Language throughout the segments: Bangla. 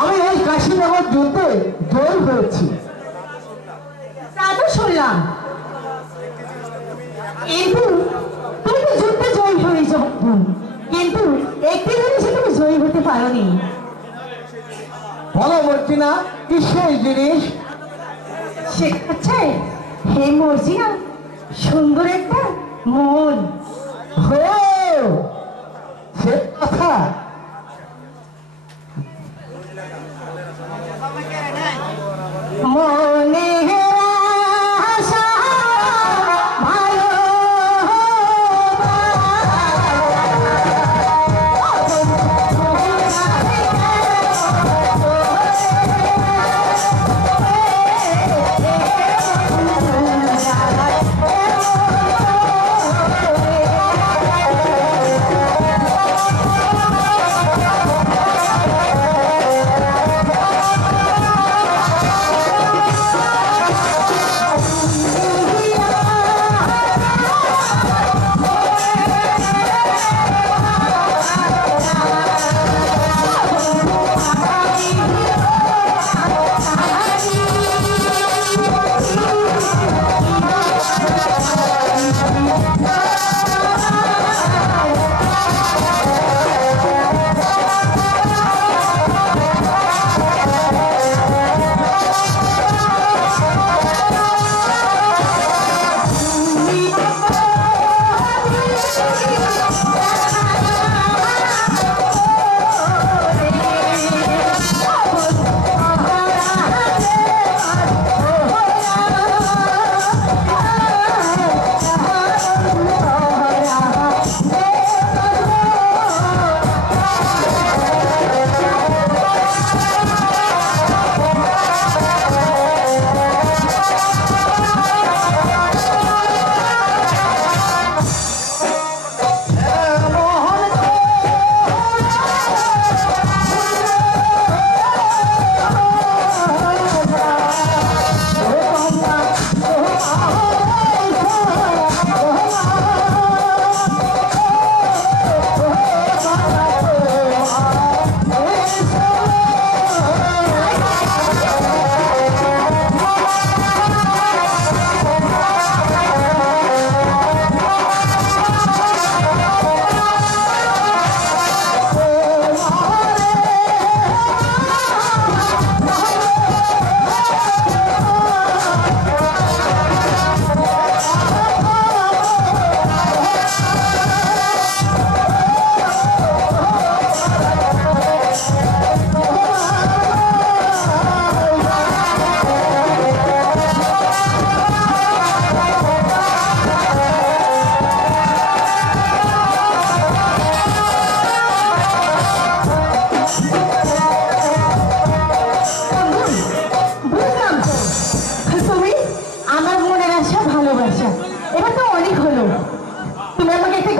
আমি এই কাশীনগর যুদ্ধে জয়ী হয়েছি। তা তো শুনলাম, কিন্তু তুমি তো যুদ্ধে জয়ী হয়েছ, কিন্তু একটি জিনিসে তুমি জয়ী হতে পারোনি। বলো মর্জিনা, কি সেই জিনিস? সে হচ্ছে হে মর্জিনা, সুন্দর একটা মন। সে কথা মনে আশা ভালো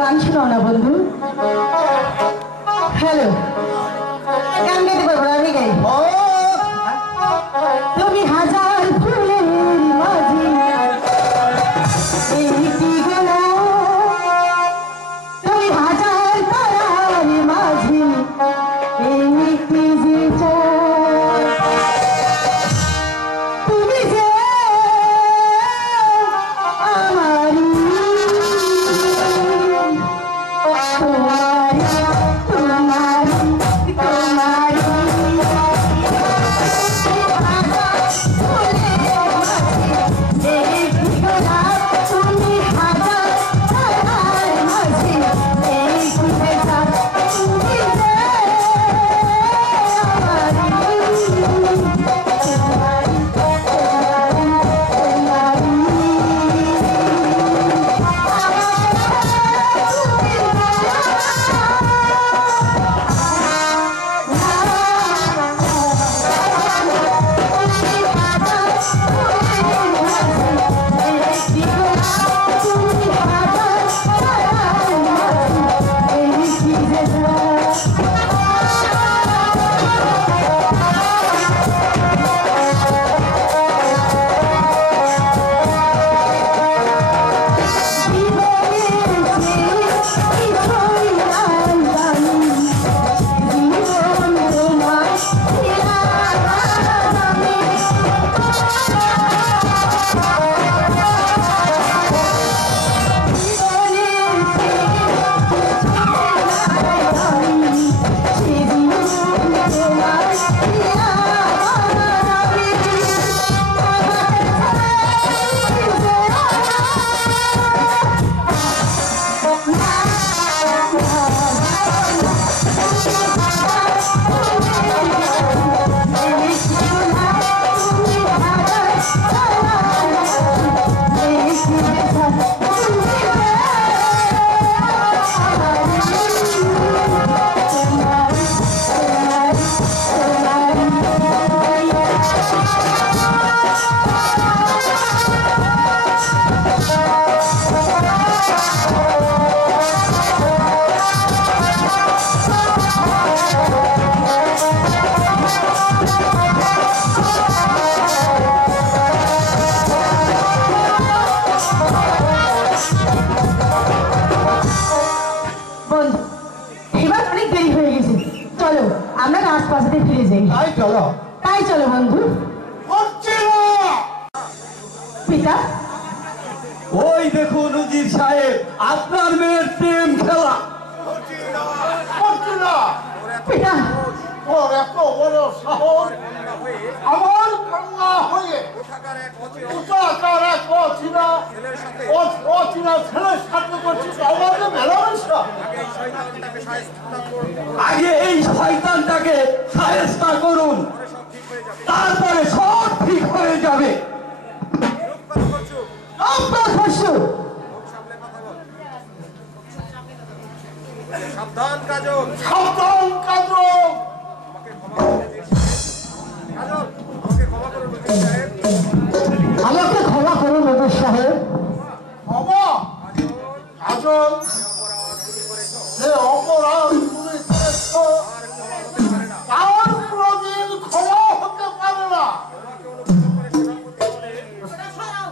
গান শোনাও না বন্ধু। হ্যালো, গান গাইতে পারবো না, আমি গাই। তুমি হাজার ফুলের মাঝে একটি গোলাপ, তুমি হাজার তারার মাঝে একটি যে চাঁদ, তুমি যে আমারি তোমারি আমরা রাজপ্রাসাদে ফিরে যাই। তাই চলো বন্ধু। পিতা, ওই দেখুন উজির সাহেব, আপনার মেয়ের প্রেম খেলা। পিতা, ওর এত বড় সাহস, আমার কন্যা হয়ে উচ্চাকার এক অচেনা ছেলের সাথে করছিস আমাদের মেলামেশা। আগে এই শয়তানটাকে শায়েস্তা করুন, তারপরে সব ঠিক হয়ে যাবে। সাবধান কাজল, সাবধান কাজল। কাজল আমাকে ক্ষমা করুন উজির সাহেব। আমাকে ক্ষমা করুন নজর সাহেব। বাবা কাজল, যে অপরাধ তুমি করেছ তার কোনদিন ক্ষমা হতে পারে না।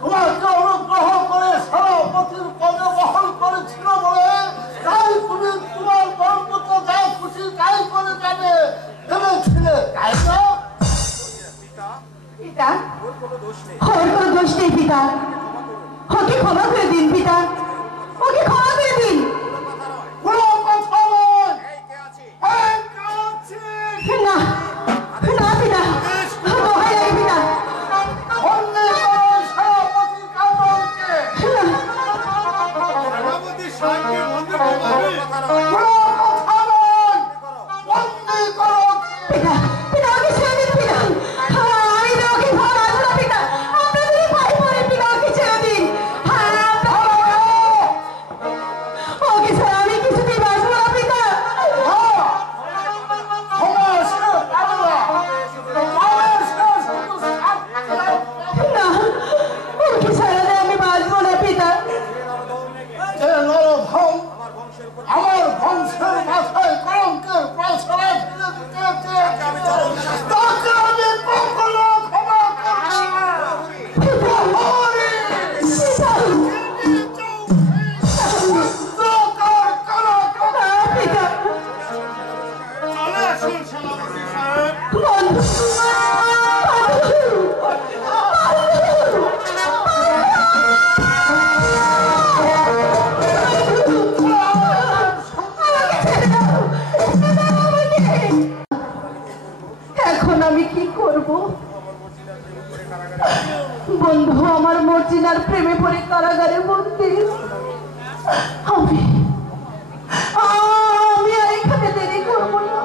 তোমাকে অনুগ্রহ করে সেনাপতির পদে বহন করেছিল বলে তাই তুমি তোমার কর্মত যা খুশি তাই করে যাবে ভেবেছিলে, তাই না? পিতা, ওর কোনো দোষ নেই। ওর কোনো দোষ নেই পিতা। ওকে ক্ষমা করে দিন পিতা, ওকে ক্ষমা করে দিন। কোনো কথা নয়। এই কে আছে? এই কাছে না না পিতা, দোহাই লাগে পিতা। বন্দী করো সেনাপতি কাজলকে। সেনাপতি সাহেবকে বন্দী করতে হবে। কথা নয়। কোনো কথা নয়। বন্দী করো। পিতা, পিতা ওকে ছেড়ে দিন পিতা। আমি তো ওকে ঘর আসবো না পিতা। আপনাদের পায়ে পড়ে পিতা, ওকে ছেড়ে দিন। ওকে ছাড়া আমি কিছুতেই বাঁচবো না পিতা। না, ওকে ছাড়া আমি বাঁচবো না পিতা। আমার বংশের মাথায় কলঙ্কের প্রাসাদ ফেলে দিতে তাকে আমি কখনো ক্ষমা করব না। এখন আমি কি করব বন্ধু? আমার মর্জিনার প্রেমে পড়ে কারাগারে বন্দী। আমি আমি আর এখানে দেরি করবো না,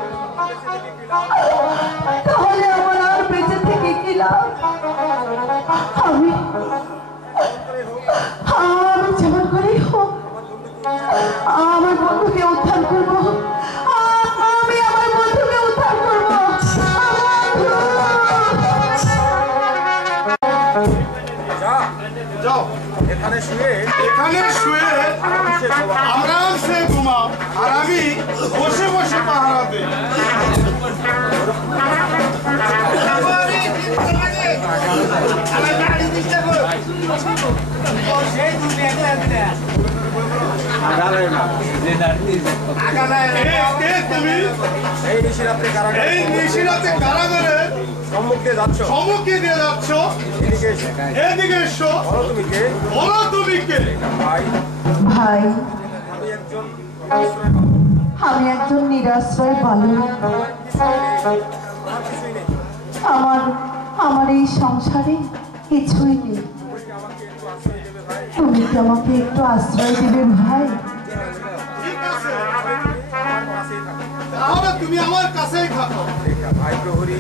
তাহলে আমার আর বেঁচে থেকে কি লাভ? আমি আমি যেমন করেই হোক আমার বন্ধুকে উদ্ধার করবো। আমি আমার বন্ধুকে উদ্ধার করবো। যাও এখানে শুয়ে আরামসে ঘুমাও, আর আমি বসে বসে পাহারা দিই। এই নিশিরাত্রে কারাগারে সম্মুখে যাচ্ছ, এদিকে এসো। এদিকে এসো। বলো তুমি কে? বলো তুমি কে? ভাই, ভাই, আমি একজন আমি একজন নিরাশ্রয় বালক। কিছুই নেই। আমার আমার এই সংসারে কিছুই নেই। তুমি কি আমাকে একটু আশ্রয় দেবে ভাই? ঠিক আছে, তাহলে তুমি আমার কাছেই থাকো। ভাই প্রহরী,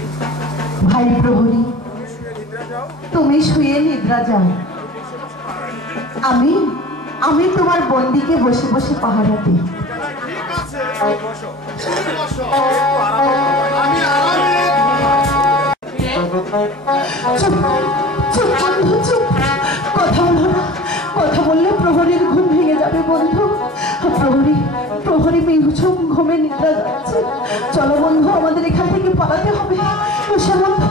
ভাই প্রহরী, তুমি শুয়ে নিদ্রা যাও। আমি আমি তোমার বন্দিকে বসে বসে পাহারা দিই। ঠিক আছে, বসো। তুমি বসো। একটু আরাম করো ভাই। আমি আরামে চুপ চুপ বন্ধু চুপ, কথা বলো না। কথা বললে প্রহরীর ঘুম ভেঙে যাবে বন্ধু। প্রহরী মিহুচুম ঘুমে নিদ্রা যাচ্ছে। চলো বন্ধু, আমাদের এখান থেকে পালাতে হবে। বসে বন্ধু।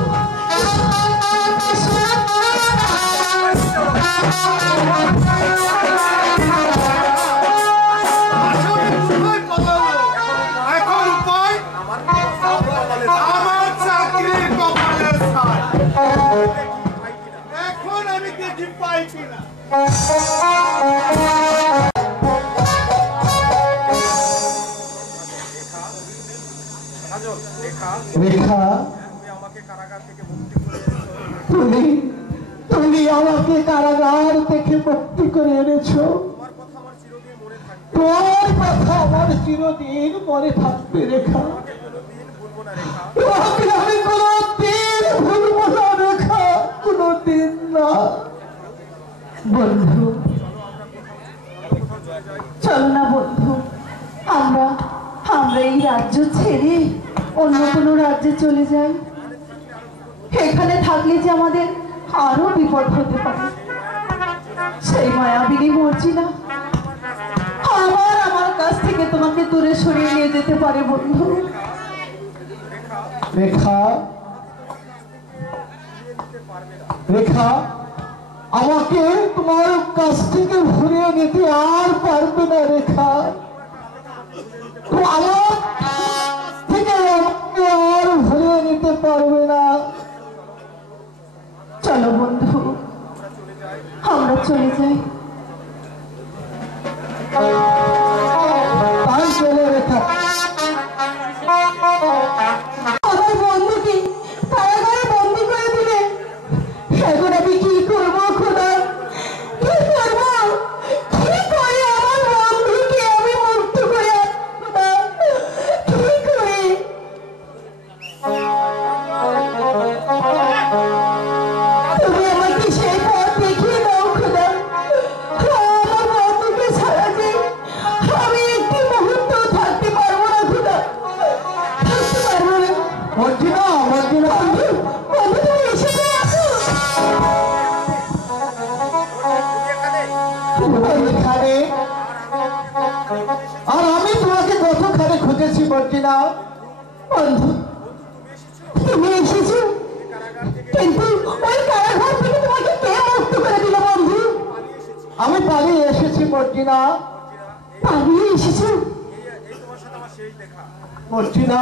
এখন উপায় কাজল, রেখা, রেখা, তুমি আমাকে কারাগার থেকে মুক্তি করে এনেছো। তুমি আমাকে কারাগার থেকে মুক্তি করে এনেছো। তোমার কথা আমার চিরদিন মনে থাকবে। তোমার কথা আমার চিরদিন মনে থাকবে রেখা। তোমাকে কোনোদিন ভুলবো না রেখা। তোমাকে আমি কোনোদিন ভুলবো না রেখা, কোনোদিন না। বন্ধু, চলো না বন্ধু, আমরা আমরা এই রাজ্য ছেড়ে অন্য কোনো রাজ্যে চলে যাই। এখানে থাকলে যে আমাদের আরো বিপদ হতে পারে। সেই মায়াবিনী মর্জিনা আবার আমার কাছ থেকে তোমাকে দূরে সরিয়ে নিয়ে যেতে পারে বন্ধু। রেখা, রেখা, আমাকে তোমার কাছ থেকে ঘুরিয়ে নিতে আর পারবে না রেখা। তো আমার থেকে আমাকে আর ঘুরিয়ে নিতে পারবে না। চলো বন্ধু, আমরা চলে যাই। তাই চলে রেখা। আমার বন্ধুকে কারাগারে বন্দি করে দিলে এখন আমি কি করবো খোদা, কি করবো, কি করে আমার বন্ধুকে আমি মুক্ত করে আনবো খোদা, কি করে? তুমি আমাকে সেই পথ দেখিয়ে দাও খোদা। আমার বন্ধুকে ছাড়া যে আমি একটি মুহূর্ত থাকতে পারবো না খোদা, থাকতে পারবো না। মর্জিনা, মর্জিনা, বন্ধু, বন্ধু তুমি এসে আসো। তুমি এখানে এখানে আর আমি তোমাকে কতখানে খুঁজেছি মর্জিনা। বন্ধু, তুমি এসেছো, কিন্তু ওই কারাগার থেকে তোমাকে কে মুক্ত করে দিল বন্ধু? আমি পালিয়ে এসেছি মর্জিনা। পালিয়ে এসেছো? এই তোমার সাথে আমার শেষ দেখা। মর্জিনা,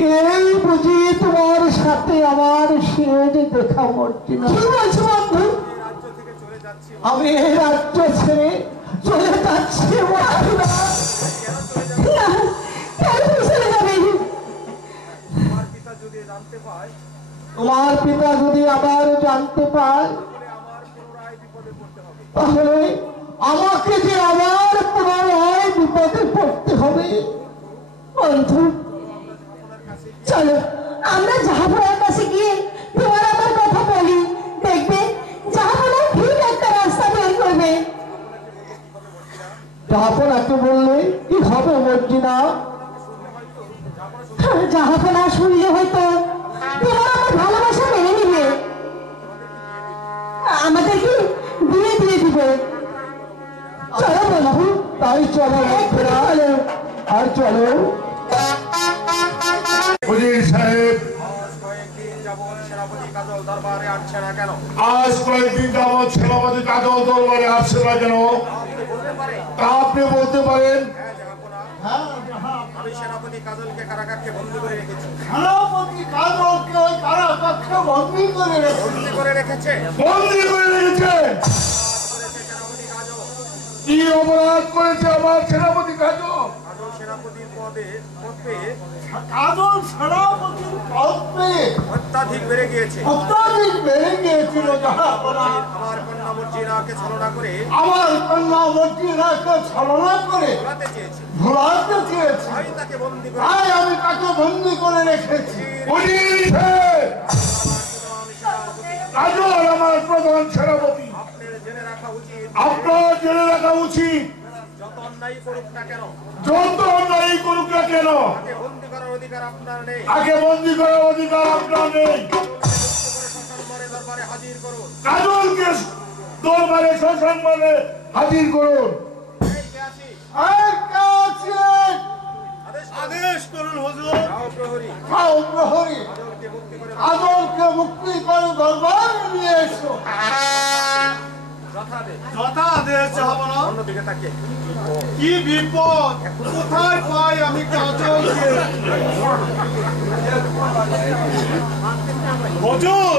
এই বুঝি তোমার সাথে আমার শেষ দেখা মর্জিনা। কি বলছো বন্ধু? রাজ্য থেকে চলে যাচ্ছি। আমি এই রাজ্য ছেড়ে চলে যাচ্ছি মর্জিনা। না, কেন তুমি চলে যাবে? তোমার পিতা যদি জানতে পায় তোমার পিতা যদি আবার জানতে পায় তাহলে আমার পুনরায় বিপদে পড়তে হবে। তাহলে আমাকে যে আবার পুনরায় বিপদে পড়তে হবে। বন্ধু, চলো আমরা জাহাপনার কাছে গিয়ে তোমার আমার কথা বলি, দেখবে জাহাপনা ঠিক একটা রাস্তা বের করবে। জাহাপনাকে বললে কি হবে মর্জিনা? জাহাপনা শুনলে হয়তো তোমার আমার ভালোবাসা মেনে নিবে, আমাদেরকে দিয়ে দিয়ে দিবে। চলো বন্ধু, তাই চলো মর্জিনা, আর চলো। উজির সাহেব, আজ কয়েকদিন যাবৎ সেনাপতি কাজল দরবারে আসছে না কেন? আজ কয়েকদিন যাবৎ সেনাপতি কাজল দরবারে আসছে না কেন? আপনি বলতে পারেন? তা আপনি বলতে পারেন? হ্যাঁ জাহাপনা, আমি সেনাপতি কাজলকে কারাগারকে বন্দী করে রেখেছি। সেনাপতি কাজলকে ওই কারাকক্ষে বন্দী করে রেখেছে। বন্দী করে রেখেছে? বন্দী করে রেখেছে। করেছে সেনাপতি কাজল। কি অপরাধ করেছে আমার সেনাপতি কাজল? কাজল সেনাপতির পদ পেয়ে কাজল সেনাপতির পদ পেয়ে অত্যাধিক বেড়ে গিয়েছে। অত্যাধিক বেড়ে গিয়েছিল জাহাপনা। আমার কন্যা মর্জিনাকে ছলনা করে আমার কন্যা মর্জিনাকে ছলনা করে ভোলাতে চেয়েছে। ভোলাতে চেয়েছে। আমি তাকে বন্দী করে তাই আমি তাকে বন্দী করে রেখেছি। উজির সাহেব, সেনাপতি, কাজল আমার প্রধান সেনাপতি। আপনার জেনে রাখা উচিত, আপনার জেনে রাখা উচিত, যত অন্যায় করুক না কেন যত অন্যায় করুক না কেন তাকে বন্দী করার অধিকার আপনার নেই। তাকে বন্দী করার অধিকার আপনার নেই। সসম্মানে দরবারে হাজির করুন। কাজলকে দরবারে সসম্মানে হাজির করুন। এই কে আছিস? আর কে আছেন? আদেশ করুন হুজুর। যাও প্রহরী, খাও প্রহরী, কাজলকে মুক্তি করে কাজলকে মুক্তি করে দরবার নিয়ে এসো। যথাদেশ। যথা আদেশ জাহাপনা। অন্যদিকে তাকিয়ে কি বিপদ, কোথায় পাই আমি কাজলকে? হুজুর,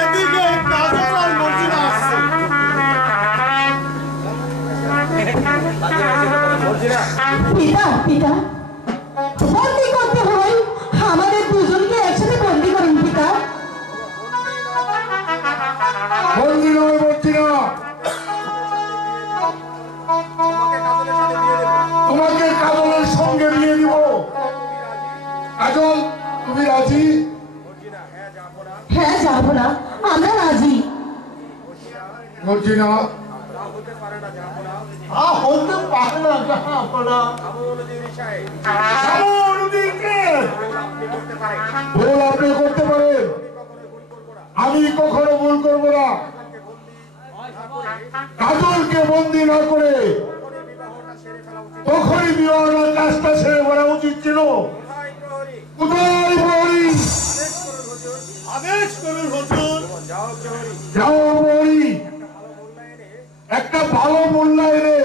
এদিকে কাজল আর মর্জিনা আসছে। পিতা পিতা বন্দি করতে হয়, আমাদের দুজনকে একসাথে বন্দি করুন পিতা। বন্দি নয় বলছি না, তোমাকে কাজলের সঙ্গে বিয়ে দিব। কাজল, তুমি রাজি? হ্যাঁ যাবো না, আমরা রাজি। বলছি না হতে পারে না জাহাপনা। ভুল আপনি করতে পারেন, আমি কখনো ভুল করবো না। কাজলকে বন্দি না করে তখনই বিবাহের কাজটা সেরে ফেলা উচিত ছিল। কোথায় প্রহরী? আদেশ করুন হুজুর। যাও প্রহরী, একটা ভালো মূল্যায়নে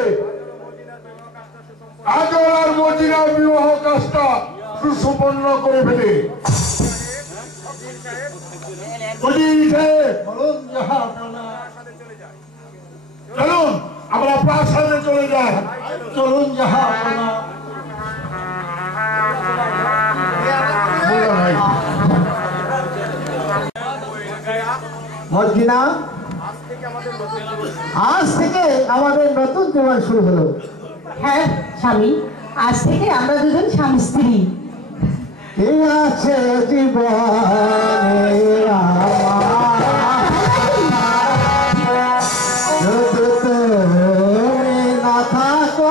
কাজল আর মর্জিনার বিবাহ কাজটা সুসম্পন্ন করে ফেলে। চলুন আমরা প্রাসাদে চলে যাই। চলুন জাহাপনা। মর্জিনা, আজ থেকে আমাদের নতুন জীবন শুরু হলো। হ্যাঁ স্বামী, আজ থেকে আমরা দুজন স্বামী স্ত্রী। এই আছে জীবনে যদি তুমি না থাকো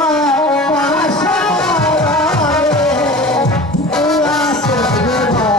পাশে, এই আছে জীবনে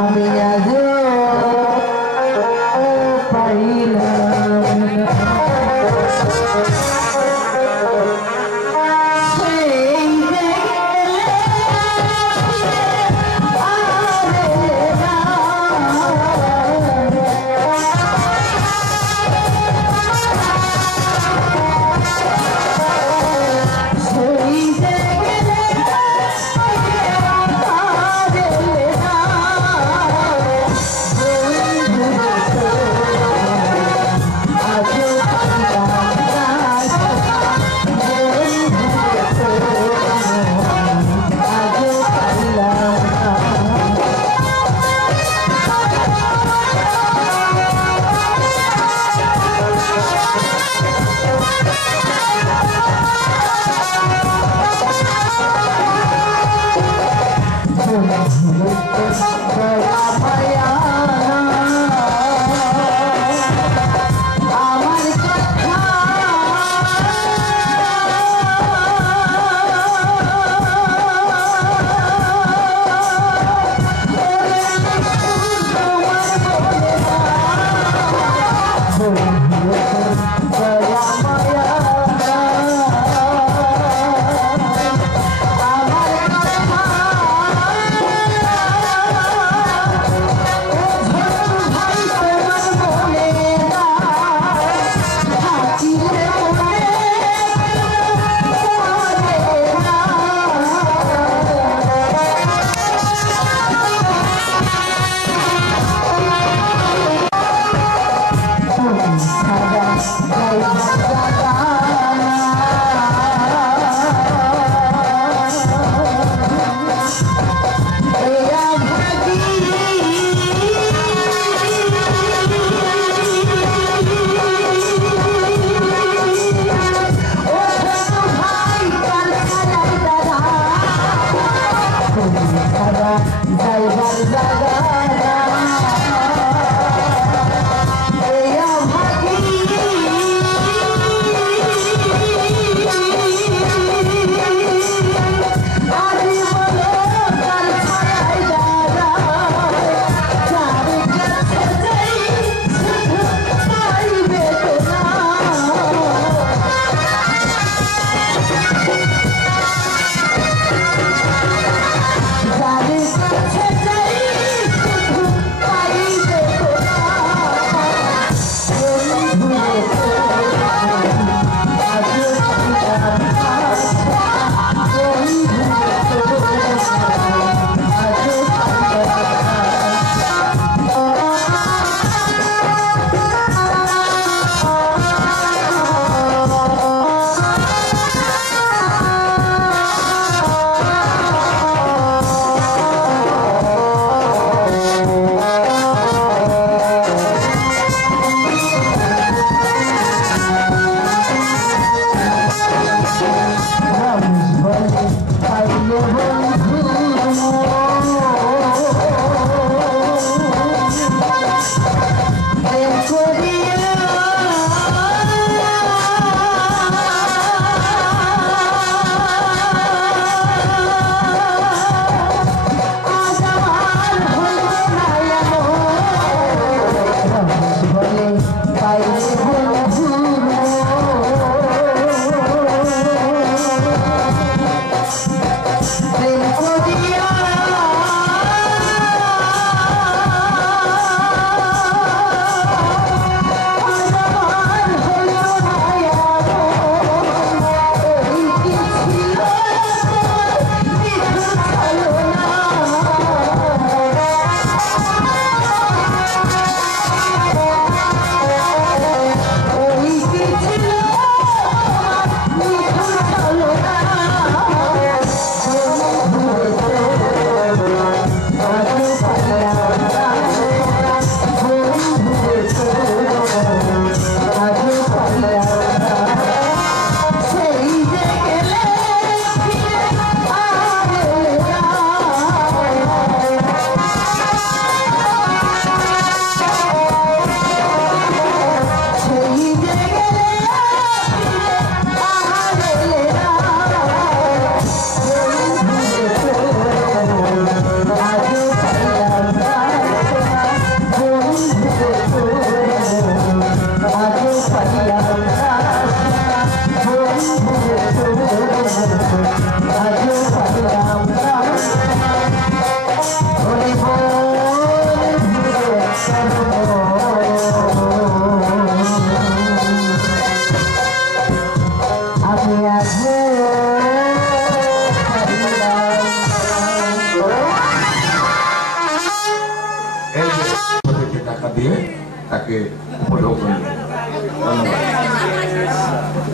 আমি আজ পাইলাম না। Daddy, তাকে উপঢৌকন দিই। ধন্যবাদ।